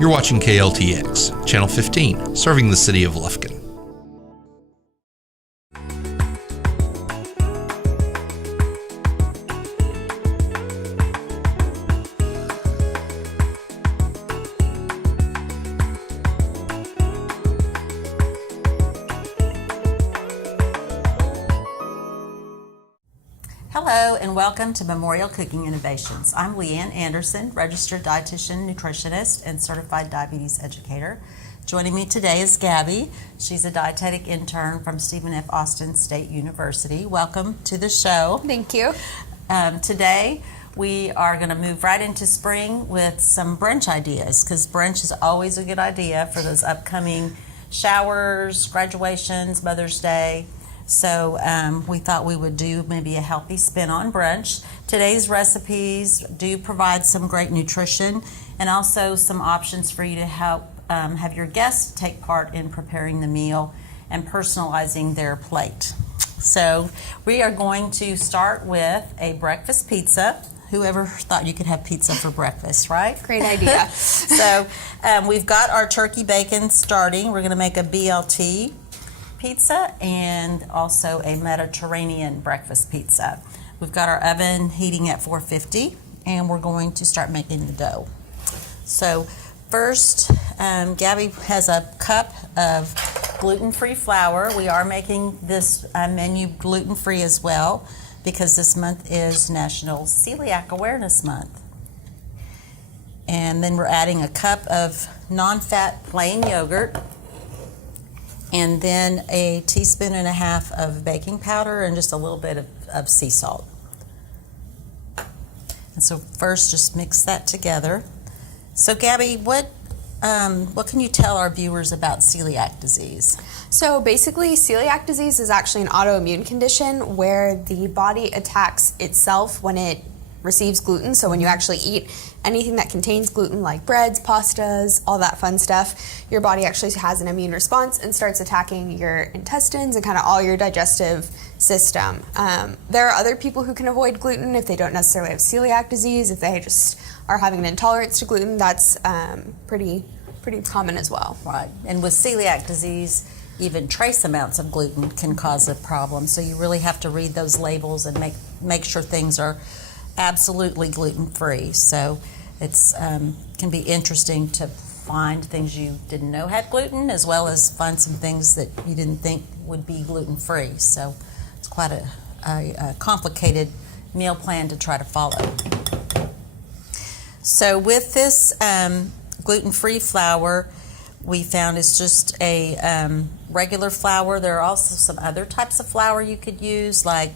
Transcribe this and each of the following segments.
You're watching KLTX, Channel 15, serving the city of Lufkin. Hello and welcome to Memorial Cooking Innovations. I'm Leanne Anderson, registered dietitian, nutritionist, and certified diabetes educator. Joining me today is Gabby. She's a dietetic intern from Stephen F. Austin State University. Welcome to the show. Thank you. Today we are going to move right into spring with some brunch ideas, because brunch is always a good idea for those upcoming showers, graduations, Mother's Day. So we thought we would do maybe a healthy spin on brunch. Today's recipes do provide some great nutrition and also some options for you to help have your guests take part in preparing the meal and personalizing their plate. So we are going to start with a breakfast pizza. Whoever thought you could have pizza for breakfast, right? Great idea. So we've got our turkey bacon starting. We're going to make a BLT pizza and also a Mediterranean breakfast pizza. We've got our oven heating at 450 and we're going to start making the dough. So first, Gabby has a cup of gluten-free flour. We are making this menu gluten-free as well because this month is National Celiac Awareness Month. And then we're adding a cup of non-fat plain yogurt, and then a teaspoon and a half of baking powder and just a little bit of sea salt. And so first, just mix that together. So Gabby, what can you tell our viewers about celiac disease? So basically, celiac disease is actually an autoimmune condition where the body attacks itself when it receives gluten. So when you actually eat anything that contains gluten, like breads, pastas, all that fun stuff, your body actually has an immune response and starts attacking your intestines and kind of all your digestive system. There are other people who can avoid gluten if they don't necessarily have celiac disease. If they just are having an intolerance to gluten, that's pretty common as well. Right, and with celiac disease, even trace amounts of gluten can cause a problem. So you really have to read those labels and make sure things are absolutely gluten-free. So it's can be interesting to find things you didn't know had gluten, as well as find some things that you didn't think would be gluten-free. So it's quite a complicated meal plan to try to follow. So with this gluten-free flour, we found is just a regular flour. There are also some other types of flour you could use, like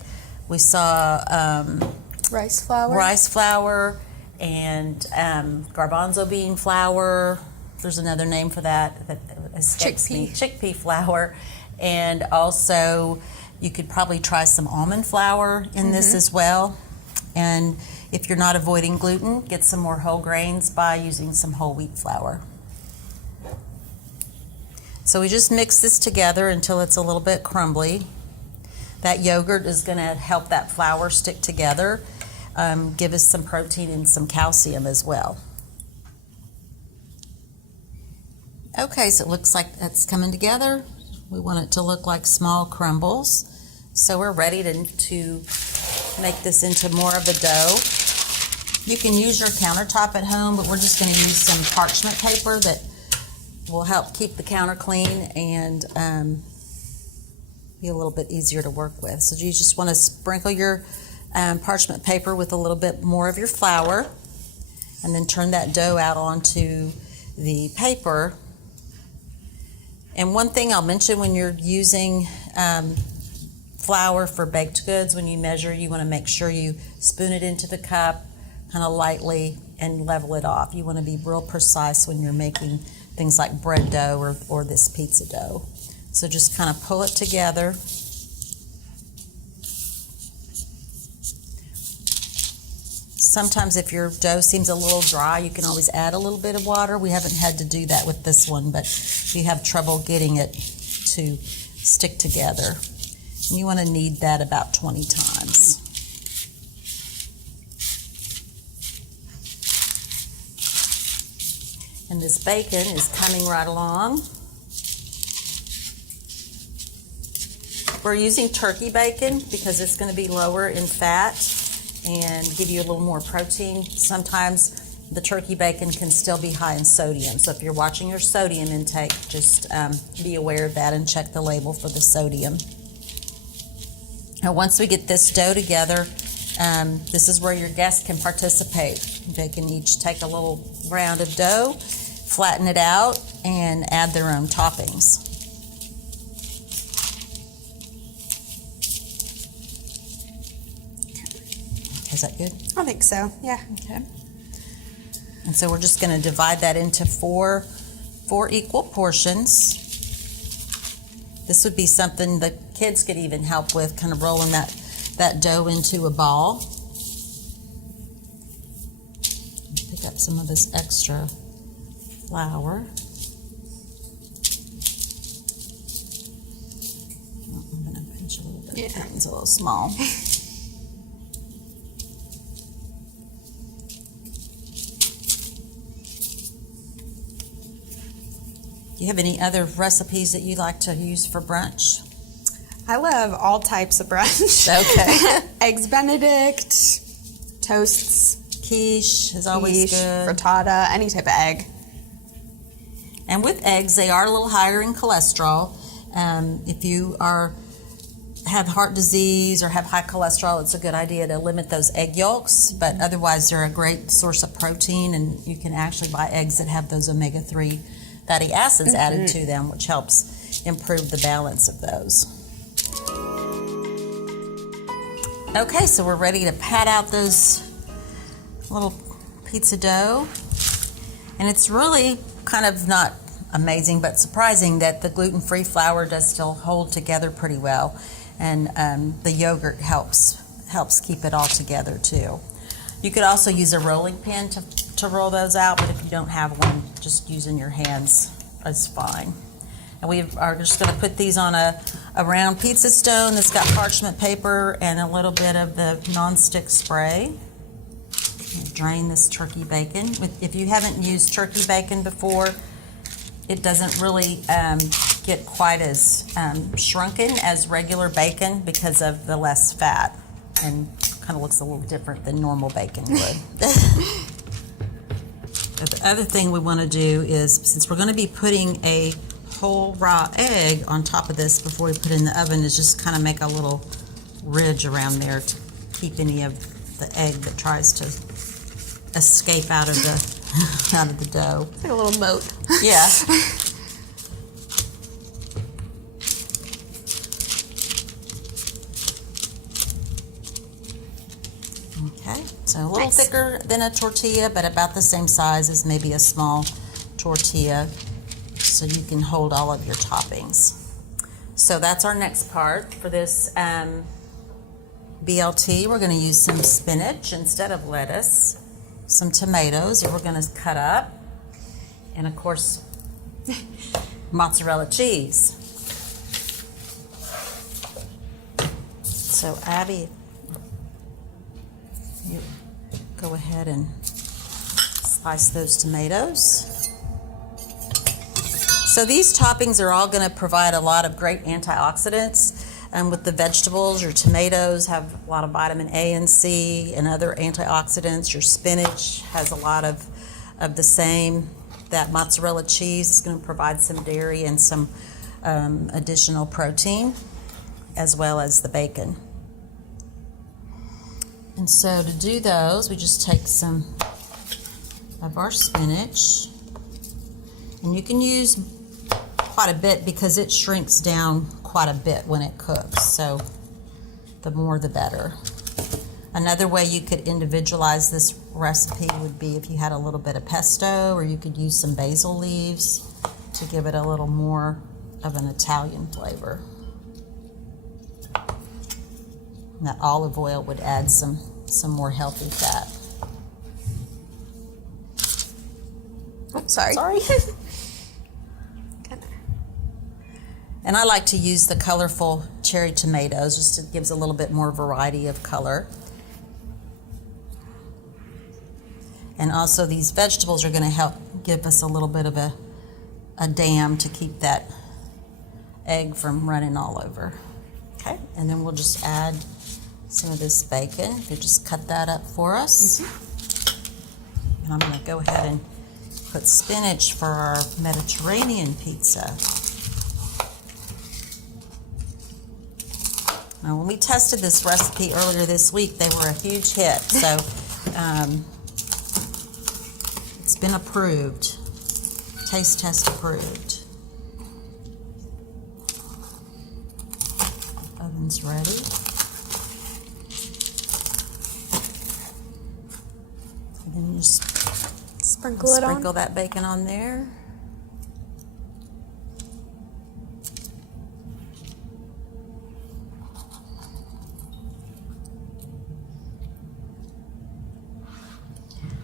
we saw Rice flour and garbanzo bean flour. There's another name for that escapes me. Chickpea flour. And also you could probably try some almond flour in this as well. And if you're not avoiding gluten, get some more whole grains by using some whole wheat flour. So we just mix this together until it's a little bit crumbly. That yogurt is going to help that flour stick together, give us some protein and some calcium as well. Okay, so it looks like that's coming together. We want it to look like small crumbles. So we're ready to make this into more of a dough. You can use your countertop at home, but we're just going to use some parchment paper that will help keep the counter clean and be a little bit easier to work with. So you just want to sprinkle your parchment paper with a little bit more of your flour and then turn that dough out onto the paper. And one thing I'll mention when you're using flour for baked goods, when you measure, you want to make sure you spoon it into the cup kind of lightly and level it off. You want to be real precise when you're making things like bread dough or this pizza dough. So just kind of pull it together. Sometimes if your dough seems a little dry, you can always add a little bit of water. We haven't had to do that with this one, but if you have trouble getting it to stick together, you want to knead that about 20 times. And this bacon is coming right along. We're using turkey bacon because it's going to be lower in fat and give you a little more protein. Sometimes the turkey bacon can still be high in sodium. So if you're watching your sodium intake, just be aware of that and check the label for the sodium. Now, once we get this dough together, this is where your guests can participate. They can each take a little round of dough, flatten it out, and add their own toppings. Is that good? I think so, yeah. Okay. And so we're just going to divide that into four equal portions. This would be something the kids could even help with, kind of rolling that dough into a ball. Pick up some of this extra flour. I'm going to pinch a little bit. Yeah. It's a little small. Do you have any other recipes that you like to use for brunch? I love all types of brunch. Okay. Eggs Benedict, toasts, Quiche is always quiche, good. frittata, any type of egg. And with eggs, they are a little higher in cholesterol. If you have heart disease or have high cholesterol, it's a good idea to limit those egg yolks. But otherwise, they're a great source of protein, and you can actually buy eggs that have those omega-3 fatty acids added to them, which helps improve the balance of those. Okay, so we're ready to pat out those little pizza dough. And it's really kind of not amazing, but surprising that the gluten-free flour does still hold together pretty well. And the yogurt helps keep it all together too. You could also use a rolling pin to roll those out, but if you don't have one, just using your hands is fine. And we are just going to put these on a round pizza stone that's got parchment paper and a little bit of the non-stick spray. Drain this turkey bacon. If you haven't used turkey bacon before, it doesn't really get quite as shrunken as regular bacon because of the less fat, and kind of looks a little different than normal bacon would. The other thing we want to do is, since we're going to be putting a whole raw egg on top of this before we put it in the oven, is just kind of make a little ridge around there to keep any of the egg that tries to escape out of the dough. It's like a little moat. Yeah. Okay, so a little Nice. thicker than a tortilla, but about the same size as maybe a small tortilla, so you can hold all of your toppings. So that's our next part for this BLT. We're going to use some spinach instead of lettuce, some tomatoes that we're going to cut up, and of course, mozzarella cheese. So Abby, you go ahead and slice those tomatoes. So these toppings are all going to provide a lot of great antioxidants. With the vegetables, your tomatoes have a lot of vitamin A and C and other antioxidants. Your spinach has a lot of the same. That mozzarella cheese is going to provide some dairy and some additional protein, as well as the bacon. And so to do those, we just take some of our spinach, and you can use quite a bit because it shrinks down quite a bit when it cooks, so the more the better. Another way you could individualize this recipe would be if you had a little bit of pesto, or you could use some basil leaves to give it a little more of an Italian flavor. And that olive oil would add some more healthy fat. Oh, sorry. Sorry. And I like to use the colorful cherry tomatoes, just it gives a little bit more variety of color. And also these vegetables are going to help give us a little bit of a dam to keep that egg from running all over. Okay, and then we'll just add some of this bacon. If you just cut that up for us. And I'm going to go ahead and put spinach for our Mediterranean pizza. Now, when we tested this recipe earlier this week, they were a huge hit. So it's been approved, taste test approved. Oven's ready. And then you just sprinkle that bacon on there.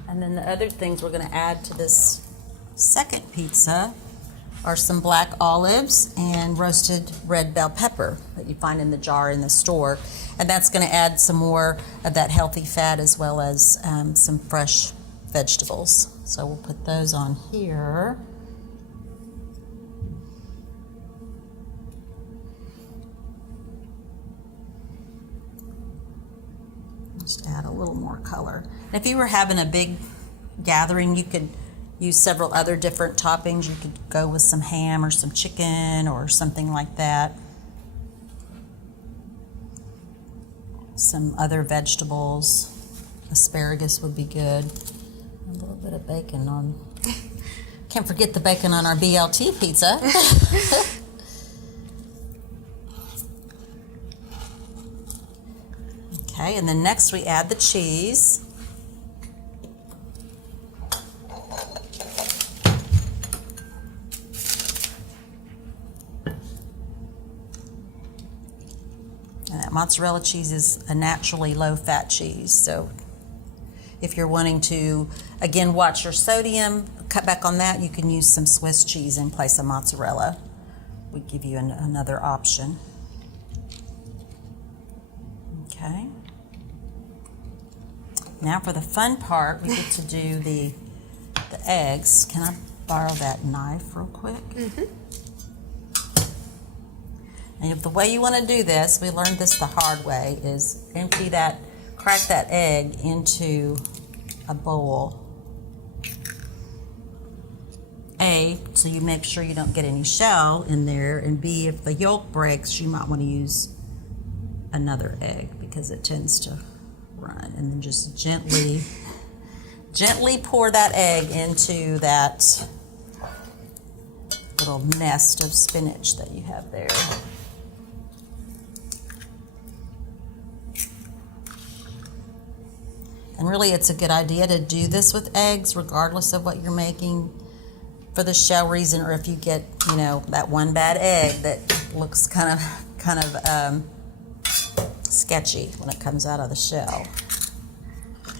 And then the other things we're going to add to this second pizza are some black olives and roasted red bell pepper that you find in the jar in the store. And that's going to add some more of that healthy fat as well as some fresh vegetables. So we'll put those on here. Just add a little more color. And if you were having a big gathering, you could use several other different toppings. You could go with some ham or some chicken or something like that. Some other vegetables. Asparagus would be good. A little bit of bacon on. Can't forget the bacon on our BLT pizza. Okay, and then next we add the cheese. And that mozzarella cheese is a naturally low-fat cheese, so if you're wanting to, again, watch your sodium, cut back on that, you can use some Swiss cheese in place of mozzarella. We give you another option. Okay. Now for the fun part, we get to do the eggs. Can I borrow that knife real quick? And the way you want to do this, we learned this the hard way, is crack that egg into a bowl. A, so you make sure you don't get any shell in there, and B, if the yolk breaks, you might want to use another egg because it tends to run. And then just gently pour that egg into that little nest of spinach that you have there. And really, it's a good idea to do this with eggs, regardless of what you're making, for the shell reason, or if you get, that one bad egg that looks kind of sketchy when it comes out of the shell.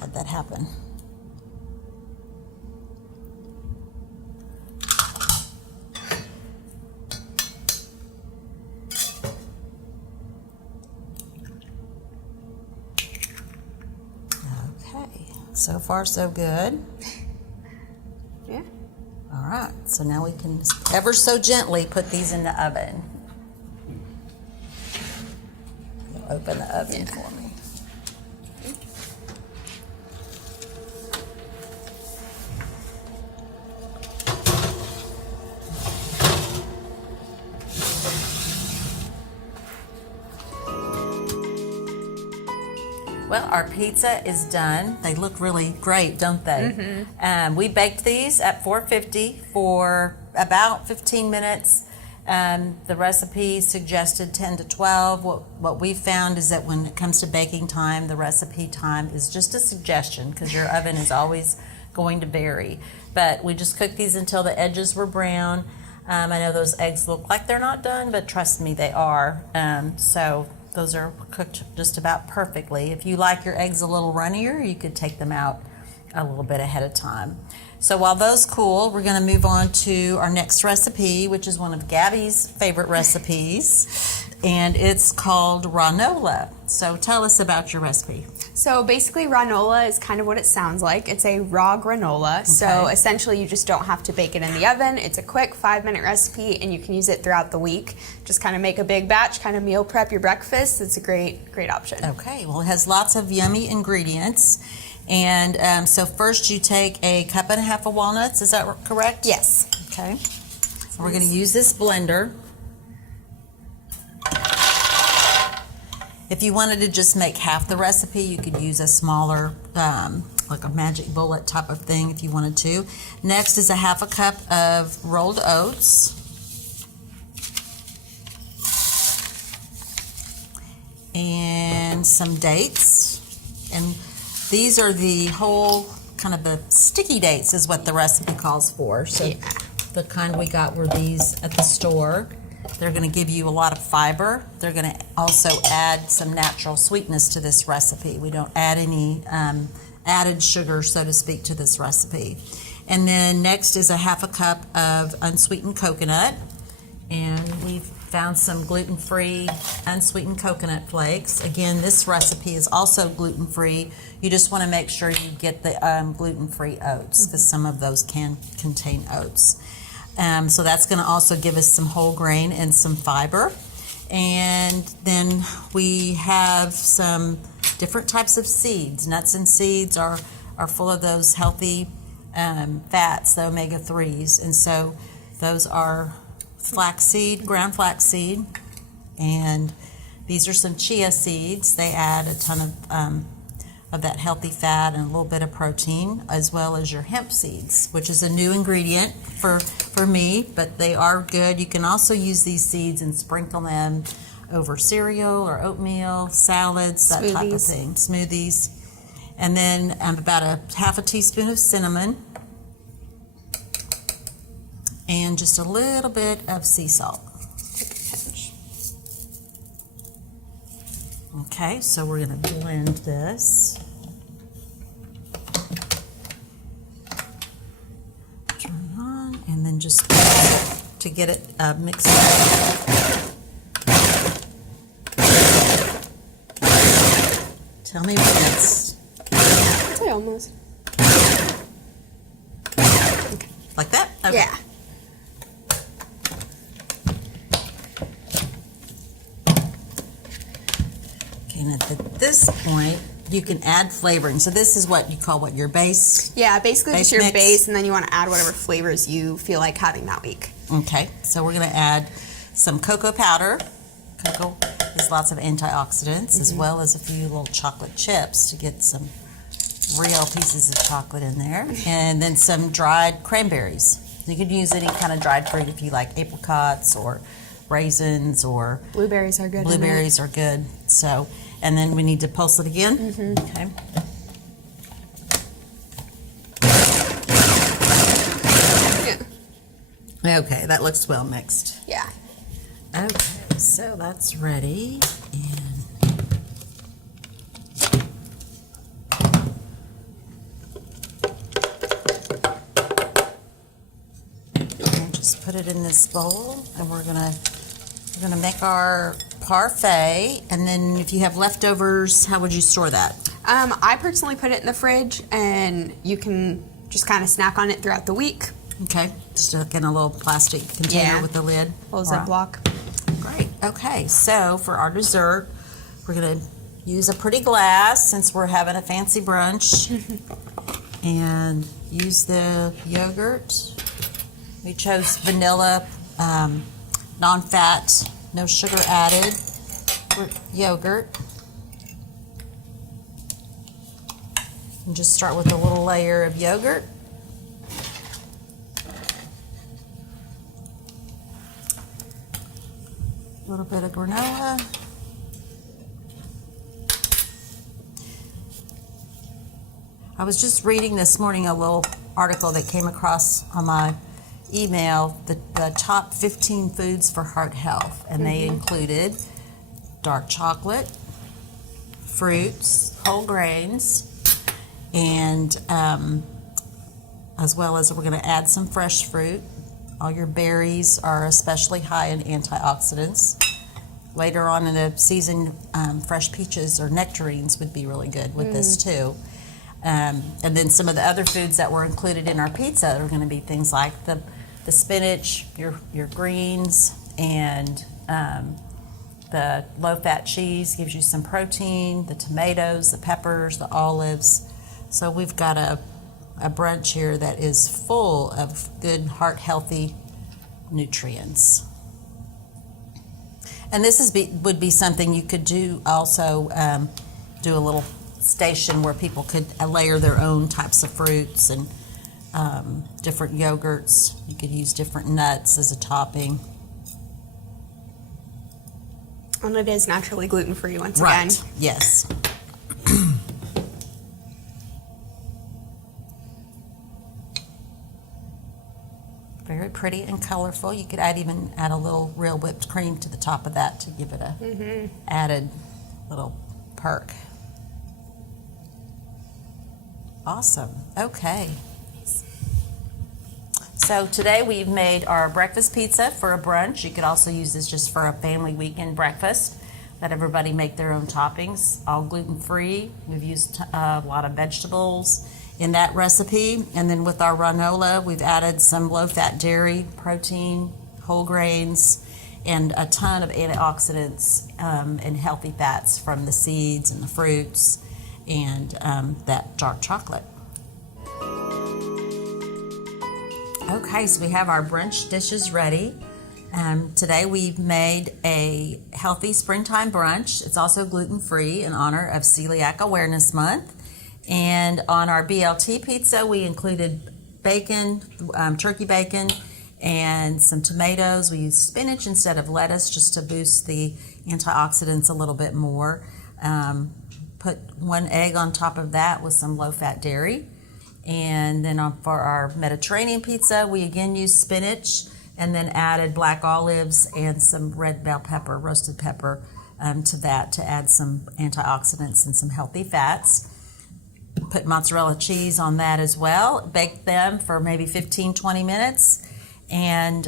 Had that happen. So far, so good. Yeah. All right, so now we can ever so gently put these in the oven. Open the oven for me. Well, our pizza is done. They look really great, don't they? We baked these at 450 for about 15 minutes. The recipe suggested 10 to 12. What we found is that when it comes to baking time, the recipe time is just a suggestion because your oven is always going to vary. But we just cooked these until the edges were brown. I know those eggs look like they're not done, but trust me, they are. So those are cooked just about perfectly. If you like your eggs a little runnier, you could take them out a little bit ahead of time. So while those cool, we're going to move on to our next recipe, which is one of Gabby's favorite recipes, and it's called RAW-NOLA. So tell us about your recipe. So basically, RAW-NOLA is kind of what it sounds like. It's a raw granola. So essentially, you just don't have to bake it in the oven. It's a quick 5-minute recipe, and you can use it throughout the week. Just kind of make a big batch, kind of meal prep your breakfast. It's a great option. Okay, well, it has lots of yummy ingredients. And so first you take a cup and a half of walnuts, is that correct? Yes. Okay. So we're going to use this blender. If you wanted to just make half the recipe, you could use a smaller, like a magic bullet type of thing if you wanted to. Next is a half a cup of rolled oats. And some dates. And these are the whole kind of the sticky dates is what the recipe calls for. So the kind we got were these at the store. They're going to give you a lot of fiber. They're going to also add some natural sweetness to this recipe. We don't add any added sugar, so to speak, to this recipe. And then next is a half a cup of unsweetened coconut. And we've found some gluten-free unsweetened coconut flakes. Again, this recipe is also gluten-free. You just want to make sure you get the gluten-free oats because some of those can contain oats. So that's going to also give us some whole grain and some fiber. And then we have some different types of seeds. Nuts and seeds are full of those healthy fats, the omega-3s. And so those are flaxseed, ground flaxseed, and these are some chia seeds. They add a ton of that healthy fat and a little bit of protein, as well as your hemp seeds, which is a new ingredient for me, but they are good. You can also use these seeds and sprinkle them over cereal or oatmeal, salads, that type of thing, smoothies. And then about a half a teaspoon of cinnamon, and just a little bit of sea salt. Okay, so we're going to blend this. Turn it on, and then just to get it mixed up. Tell me when it's... I'd say almost. Okay. Like that? Okay. Yeah. And at this point, you can add flavoring. So this is what you call your base? Yeah, basically base just your mix. base, and then you want to add whatever flavors you feel like having that week. Okay, so we're going to add some cocoa powder. Cocoa has lots of antioxidants, as well as a few little chocolate chips to get some real pieces of chocolate in there. And then some dried cranberries. You could use any kind of dried fruit if you like apricots or raisins or... Blueberries are good. Blueberries are good. So, and then we need to pulse it again. Okay. Yeah. Okay, that looks well mixed. Yeah. Okay, so that's ready. And just put it in this bowl, and we're gonna make our parfait. And then if you have leftovers, how would you store that? I personally put it in the fridge, and you can just kind of snack on it throughout the week. Okay, just like in a little plastic container with a lid. Little Ziploc. Great. Okay, so for our dessert, we're going to use a pretty glass since we're having a fancy brunch. And use the yogurt. We chose vanilla, non-fat, no sugar added yogurt. And just start with a little layer of yogurt. A little bit of granola. I was just reading this morning a little article that came across on my email, the top 15 foods for heart health, and they included dark chocolate, fruits, whole grains, and as well as we're going to add some fresh fruit. All your berries are especially high in antioxidants. Later on in the season, fresh peaches or nectarines would be really good with this too. And then some of the other foods that were included in our pizza are going to be things like the spinach, your greens, and the low-fat cheese gives you some protein, the tomatoes, the peppers, the olives. So we've got a brunch here that is full of good, heart-healthy nutrients. And this would be something you could do also, do a little station where people could layer their own types of fruits and different yogurts. You could use different nuts as a topping. And it is naturally gluten-free once Right. again. Yes. Very pretty and colorful. You could even add a little real whipped cream to the top of that to give it a added little perk. Awesome. Okay. So today we've made our breakfast pizza for a brunch. You could also use this just for a family weekend breakfast. Let everybody make their own toppings, all gluten-free. We've used a lot of vegetables in that recipe. And then with our RAW-NOLA, we've added some low-fat dairy, protein, whole grains, and a ton of antioxidants and healthy fats from the seeds and the fruits and that dark chocolate. Okay, so we have our brunch dishes ready. Today we've made a healthy springtime brunch. It's also gluten-free in honor of Celiac Awareness Month. And on our BLT pizza, we included bacon, turkey bacon, and some tomatoes. We used spinach instead of lettuce just to boost the antioxidants a little bit more. Put 1 egg on top of that with some low-fat dairy. And then for our Mediterranean pizza, we again used spinach and then added black olives and some red bell pepper, roasted pepper, to that to add some antioxidants and some healthy fats. Put mozzarella cheese on that as well. Bake them for maybe 15-20 minutes. And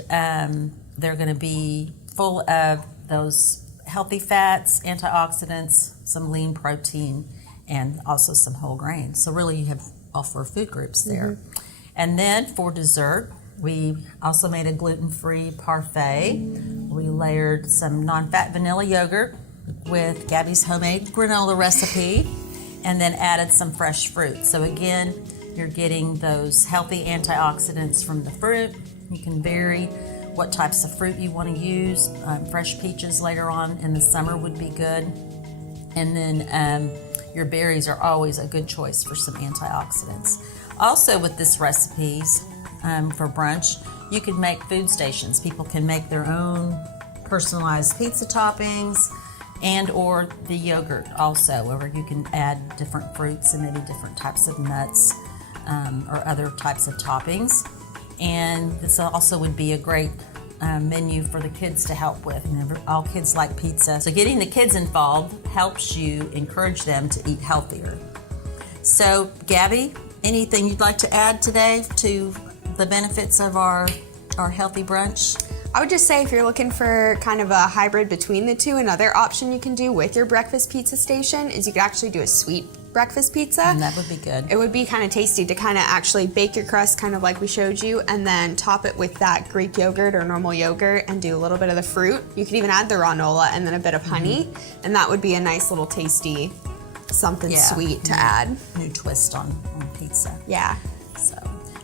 they're going to be full of those healthy fats, antioxidants, some lean protein, and also some whole grains. So really you have all 4 food groups there. And then for dessert, we also made a gluten-free parfait. We layered some non-fat vanilla yogurt with Gabby's homemade granola recipe and then added some fresh fruit. So again, you're getting those healthy antioxidants from the fruit. You can vary what types of fruit you want to use. Fresh peaches later on in the summer would be good. And then your berries are always a good choice for some antioxidants. Also with this recipes for brunch, you could make food stations. People can make their own personalized pizza toppings and or the yogurt also, where you can add different fruits and maybe different types of nuts or other types of toppings. And this also would be a great menu for the kids to help with. And all kids like pizza. So getting the kids involved helps you encourage them to eat healthier. So Gabby, anything you'd like to add today to the benefits of our healthy brunch? I would just say if you're looking for kind of a hybrid between the two, another option you can do with your breakfast pizza station is you could actually do a sweet breakfast pizza. And that would be good. It would be kind of tasty to kind of actually bake your crust kind of like we showed you and then top it with that Greek yogurt or normal yogurt and do a little bit of the fruit. You could even add the RAW-NOLA and then a bit of honey, and that would be a nice little tasty something sweet to add. New twist on pizza. Yeah. So,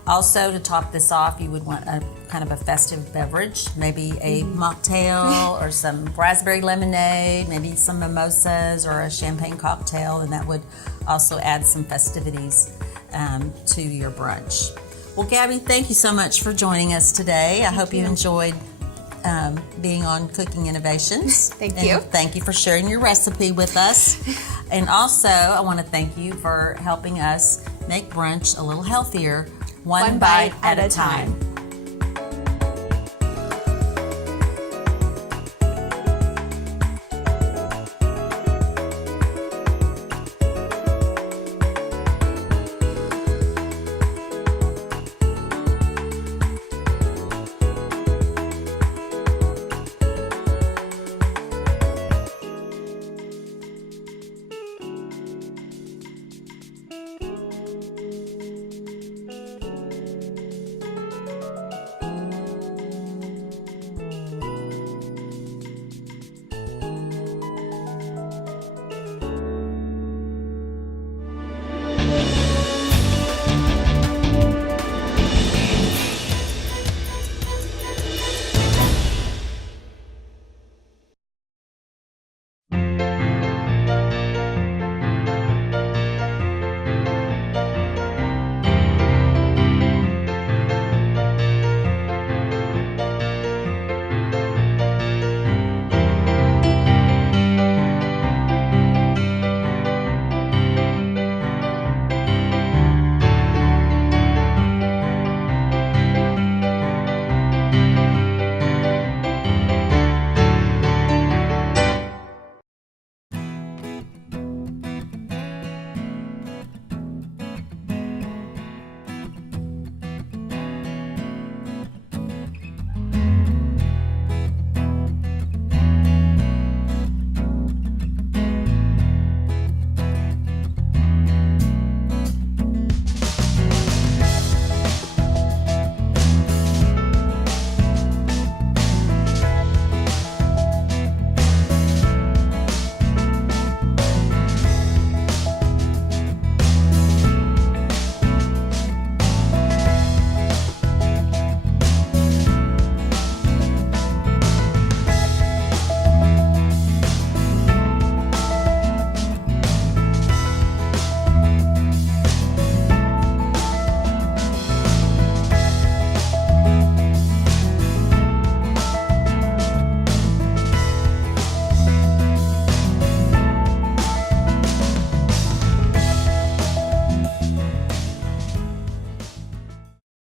also to top this off, you would want a kind of a festive beverage, maybe a mocktail or some raspberry lemonade, maybe some mimosas or a champagne cocktail, and that would also add some festivities to your brunch. Well, Gabby, thank you so much for joining us today. I hope you enjoyed being on Cooking Innovations. Thank you. Thank you for sharing your recipe with us. And also, I want to thank you for helping us make brunch a little healthier, one bite at a time.